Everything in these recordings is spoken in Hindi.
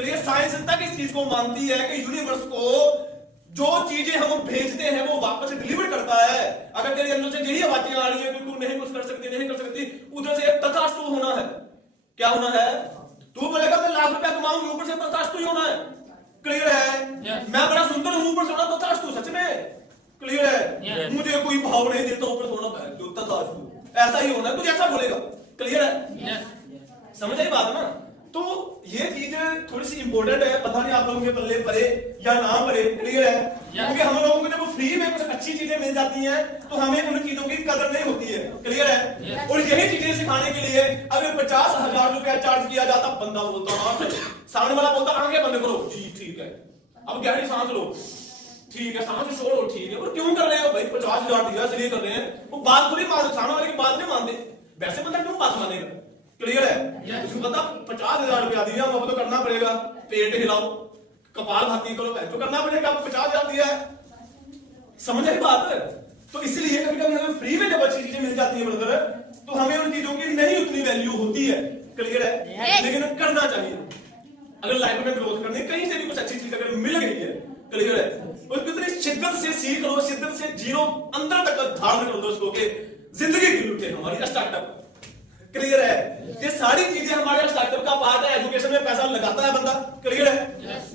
क्लियर। साइंस तक इस चीज को मानती है कि यूनिवर्स को जो चीजें हम भेजते हैं वो वापस डिलीवर करता है। अगर तेरे अंदर से यही आवाजें आ रही है कि तू नहीं कुछ कर सकती, नहीं कर सकती, उधर से एक तथास्तु होना है। क्या होना है? तू बोलेगा मैं लाख रुपया कमाऊंगी, ऊपर से तथास्तु ही होना है। क्लियर है? मैं बड़ा सुंदर हूं, ऊपर से होना तथास्तु। सच में क्लियर है? मुझे कोई भाव नहीं देता, ऊपर से होना तथास्तु। ऐसा ही होना है, तू जैसा बोलेगा। क्लियर है? समझ आई बात ना? तो ये चीजें थोड़ी सी इंपॉर्टेंट है। पता नहीं आप लोगों के पल्ले पड़े या ना पड़े। क्लियर है? क्योंकि हम लोगों को जब फ्री में कुछ अच्छी चीजें मिल जाती हैं तो हमें उन चीजों की कदर नहीं होती है। क्लियर है? और यही चीजें सिखाने के लिए अगर 50,000 रुपया चार्ज किया जाता, बंदा बोलता, सामने वाला बोलता आगे बंद करो जी, ठीक है, अब गहरी सांस लो, ठीक है, सांस छोड़ो, ठीक है। और क्यों कर रहे हो भाई? 50,000 दिया इसलिए कर रहे हैं। वो बात थोड़ी मान, सामने वाले की बात नहीं मानते। वैसे बंदा क्यों बात मानेगा? क्लियर है? उसको पता 50,000 रुपया दिया, अब तो करना पड़ेगा। पेट हिलाओ, कपाल भाती करो, तो करना पड़ेगा। 50,000 दिया है। समझ आई बात? तो इसलिए कभी कभी हमें फ्री में जब अच्छी चीजें मिल जाती है ब्रदर, तो हमें उन चीजों की नहीं उतनी वैल्यू होती है। क्लियर है? लेकिन करना चाहिए। अगर लाइफ में ग्रोथ करनी, कहीं से भी कुछ अच्छी चीज अगर मिल गई है, क्लियर है, उसको इतनी शिद्दत से सीख लो, शिद्दत से जीरो, अंदर तक धारण कर दो उसको कि जिंदगी की लुटे हमारी स्टार्टअप। क्लियर है? ये सारी चीजें हमारे स्टार्टअप का पार्ट है। एजुकेशन में पैसा लगाता है बंदा। क्लियर है?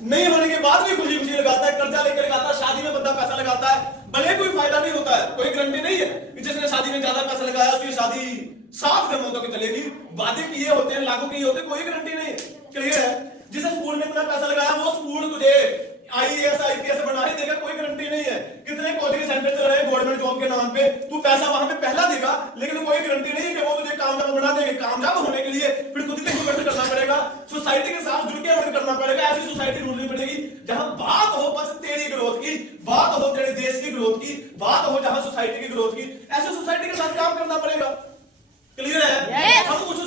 नहीं होने के बाद भी खुशी खुशी लगाता है, कर्जा लेकर लगाता है, शादी में बंदा पैसा लगाता है, भले कोई फायदा नहीं होता है, कोई गारंटी नहीं है कि जिसने शादी में ज्यादा पैसा लगाया उसकी शादी 7 दिनों तक चलेगी। वादे किए होते हैं, लागू किए होते हैं, कोई गारंटी नहीं है। क्लियर है? जिस स्कूल में इतना पैसा लगाया वो स्कूल तुझे IAS IPS बना ही देगा, कोई गारंटी नहीं है। कितने कोचिंग सेंटर चल रहे हैं गवर्नमेंट जॉब के नाम पे, तू पैसा वहां पे पहला देगा, लेकिन कोई गारंटी नहीं है कि वो तुझे कामयाब बना देंगे। कामयाब होने के लिए फिर खुद को इन्वेस्ट करना पड़ेगा, सोसाइटी के साथ जुड़ के इन्वेस्ट करना पड़ेगा। ऐसी सोसाइटी ढूंढनी पड़ेगी जहां बात हो बस तेरी ग्रोथ की, बात हो तेरे देश की ग्रोथ की, बात हो जहां सोसाइटी की ग्रोथ की। ऐसे सोसाइटी के साथ काम करना पड़ेगा। क्लियर है? हम उस